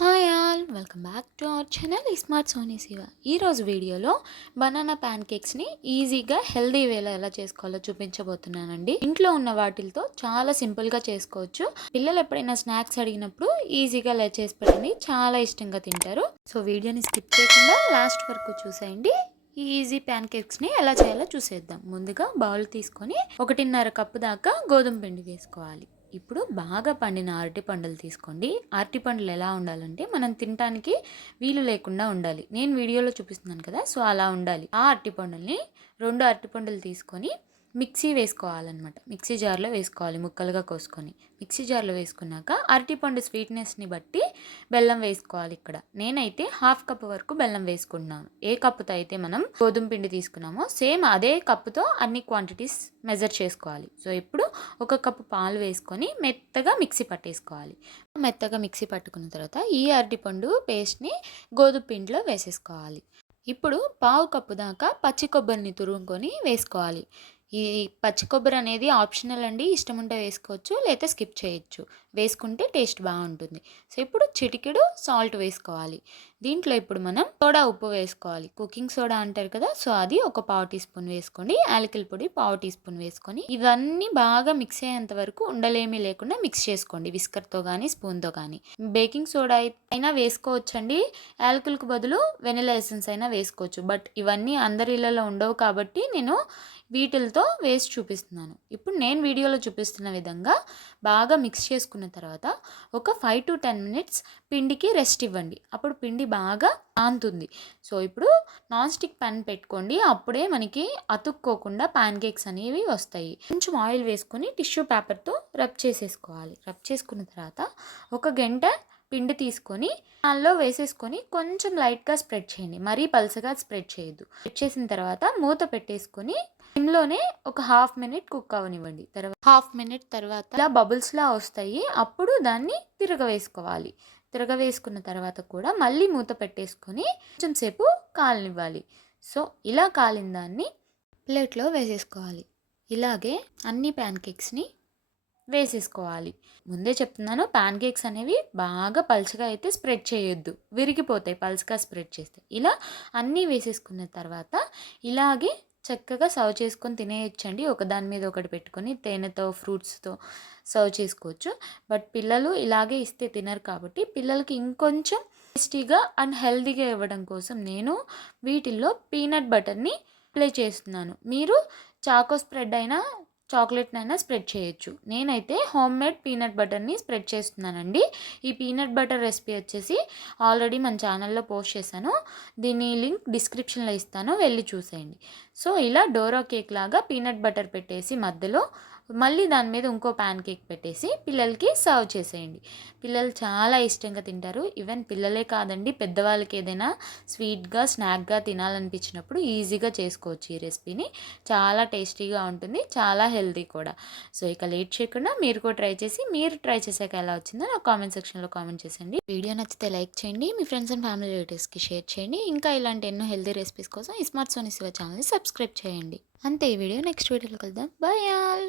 Hi all, welcome back to our channel Smart Soni Shiva. ఈరోజు వీడియోలో banana pan కేక్స్ని ఈజీగా healthy వేలో ఎలా చేసుకోవాలో చూపించబోతున్నానండి. ఇంట్లో ఉన్న వాటితో చాలా సింపుల్గా చేసుకోవచ్చు. పిల్లలు ఎప్పుడైనా స్నాక్స్ అడిగినప్పుడు ఈజీగా ఇలా చేసి పెట్టండి, చాలా ఇష్టంగా తింటారు. సో వీడియోని స్కిప్ చేయకుండా లాస్ట్ వరకు చూసేయండి. ఈ ఈజీ ప్యాన్ కేక్స్ని ఎలా చేయాలో చూసేద్దాం. ముందుగా బౌల్ తీసుకొని 1.5 కప్పు దాకా గోధుమ పిండి వేసుకోవాలి. ఇప్పుడు బాగా పండిన అరటి పండులు తీసుకోండి. అరటి పండులు ఎలా ఉండాలంటే మనం తినడానికి వీలు లేకుండా ఉండాలి. నేను వీడియోలో చూపిస్తున్నాను కదా, సో అలా ఉండాలి. ఆ అరటి పండుల్ని 2 అరటి పండులు తీసుకొని మిక్సీ వేసుకోవాలన్నమాట. మిక్సీ జార్లో వేసుకోవాలి, ముక్కలుగా కోసుకొని. మిక్సీ జార్లో వేసుకున్నాక అరటిపండు స్వీట్నెస్ని బట్టి బెల్లం వేసుకోవాలి. ఇక్కడ నేనైతే 1/2 కప్ వరకు బెల్లం వేసుకుంటున్నాను. ఏ కప్పుతో అయితే మనం గోధుమ పిండి తీసుకున్నామో సేమ్ అదే కప్పుతో అన్ని క్వాంటిటీస్ మెజర్ చేసుకోవాలి. సో ఇప్పుడు 1 కప్పు పాలు వేసుకొని మెత్తగా మిక్సీ పట్టేసుకోవాలి. మెత్తగా మిక్సీ పట్టుకున్న తర్వాత ఈ అరటిపండు పేస్ట్ని గోధుమ పిండిలో వేసేసుకోవాలి. ఇప్పుడు 1/2 కప్పు దాకా పచ్చి కొబ్బరిని తురుముకొని వేసుకోవాలి. ఈ పచ్చి కొబ్బరి అనేది ఆప్షనల్ అండి, ఇష్టం ఉంటే వేసుకోవచ్చు, లేకపోతే స్కిప్ చేయొచ్చు. వేసుకుంటే టేస్ట్ బాగుంటుంది. సో ఇప్పుడు చిటికెడు సాల్ట్ వేసుకోవాలి. దీంట్లో ఇప్పుడు మనం సోడా ఉప్పు వేసుకోవాలి. కుకింగ్ సోడా అంటారు కదా, సో అది ఒక 1/2 టీ స్పూన్ వేసుకోండి. యాలకుల పొడి 1/2 టీ స్పూన్ వేసుకొని ఇవన్నీ బాగా మిక్స్ అయ్యేంత వరకు ఉండలేమీ లేకుండా మిక్స్ చేసుకోండి, విస్కర్తో కానీ స్పూన్తో కానీ. బేకింగ్ సోడా అయినా వేసుకోవచ్చండి, యాలకులకు బదులు వెనిలా ఎసెన్స్ అయినా వేసుకోవచ్చు. బట్ ఇవన్నీ అందరి ఇళ్ళలో ఉండవు కాబట్టి నేను వీటితో వేసి చూపిస్తున్నాను. ఇప్పుడు నేను వీడియోలో చూపిస్తున్న విధంగా బాగా మిక్స్ చేసుకున్న తర్వాత ఒక 5 to 10 మినిట్స్ పిండికి రెస్ట్ ఇవ్వండి. అప్పుడు పిండి బాగా ఆంతుంది. సో ఇప్పుడు నాన్ స్టిక్ ప్యాన్ పెట్టుకోండి, అప్పుడే మనకి అతుక్కోకుండా ప్యాన్ కేక్స్ అనేవి వస్తాయి. కొంచెం ఆయిల్ వేసుకొని టిష్యూ పేపర్తో రబ్ చేసేసుకోవాలి. రబ్ చేసుకున్న తర్వాత 1 గంట పిండి తీసుకొని దానిలో వేసేసుకొని కొంచెం లైట్గా స్ప్రెడ్ చేయండి, మరీ పల్చగా స్ప్రెడ్ చేయొద్దు. స్ప్రెడ్ చేసిన తర్వాత మూత పెట్టేసుకొని సిమ్లోనే ఒక 1/2 మినిట్ కుక్ అవనివ్వండి. తర్వాత 1/2 మినిట్ తర్వాత ఇలా బబుల్స్లా వస్తాయి, అప్పుడు దాన్ని తిరగవేసుకోవాలి. తిరగవేసుకున్న తర్వాత కూడా మళ్ళీ మూత పెట్టేసుకొని కొంచెం సేపు కాలనివ్వాలి. సో ఇలా కాలిన దాన్ని ప్లేట్లో వేసేసుకోవాలి. ఇలాగే అన్ని ప్యాన్ కేక్స్ని వేసేసుకోవాలి. ముందే చెప్తున్నాను, ప్యాన్ కేక్స్ అనేవి బాగా పల్చగా అయితే స్ప్రెడ్ చేయొద్దు, విరిగిపోతాయి పల్చగా స్ప్రెడ్ చేస్తే. ఇలా అన్నీ వేసేసుకున్న తర్వాత ఇలాగే చక్కగా సర్వ్ చేసుకొని తినేయచ్చండి. ఒకదాని మీద ఒకటి పెట్టుకొని తేనెతో ఫ్రూట్స్తో సర్వ్ చేసుకోవచ్చు. బట్ పిల్లలు ఇలాగే ఇస్తే తినరు కాబట్టి పిల్లలకి ఇంకొంచెం టేస్టీగా అండ్ హెల్తీగా ఇవ్వడం కోసం నేను వీటిల్లో పీనట్ బటర్ని అప్లై చేస్తున్నాను. మీరు చాకో స్ప్రెడ్ అయినా చాక్లెట్నైనా స్ప్రెడ్ చేయొచ్చు. నేనైతే హోమ్ మేడ్ పీనట్ బటర్ని స్ప్రెడ్ చేస్తున్నానండి. ఈ పీనట్ బటర్ రెసిపీ వచ్చేసి ఆల్రెడీ మన ఛానల్లో పోస్ట్ చేశాను, దీని లింక్ డిస్క్రిప్షన్లో ఇస్తాను, వెళ్ళి చూసేయండి. సో ఇలా డోరా కేక్ లాగా పీనట్ బటర్ పెట్టేసి మధ్యలో మళ్ళీ దాని మీద ఇంకో ప్యాన్ కేక్ పెట్టేసి పిల్లలకి సర్వ్ చేసేయండి. పిల్లలు చాలా ఇష్టంగా తింటారు. ఈవెన్ పిల్లలే కాదండి, పెద్దవాళ్ళకి ఏదైనా స్వీట్గా స్నాక్గా తినాలనిపించినప్పుడు ఈజీగా చేసుకోవచ్చు ఈ రెసిపీని. చాలా టేస్టీగా ఉంటుంది, చాలా హెల్తీ కూడా. సో ఇక లేట్ చేయకుండా మీరు కూడా ట్రై చేసి, మీరు ట్రై చేసాక ఎలా వచ్చిందో నాకు కామెంట్ సెక్షన్లో కామెంట్ చేసేయండి. వీడియో నచ్చితే లైక్ చేయండి, మీ ఫ్రెండ్స్ అండ్ ఫ్యామిలీ రిలేటివ్స్కి షేర్ చేయండి. ఇంకా ఇలాంటి ఎన్నో హెల్తీ రెసిపీస్ కోసం స్మార్ట్ సోనీ శివ ఛానల్ని సబ్స్క్రైబ్ చేయండి. అంతే, ఈ వీడియో నెక్స్ట్ వీడియోలో కలుద్దాం. Bye all.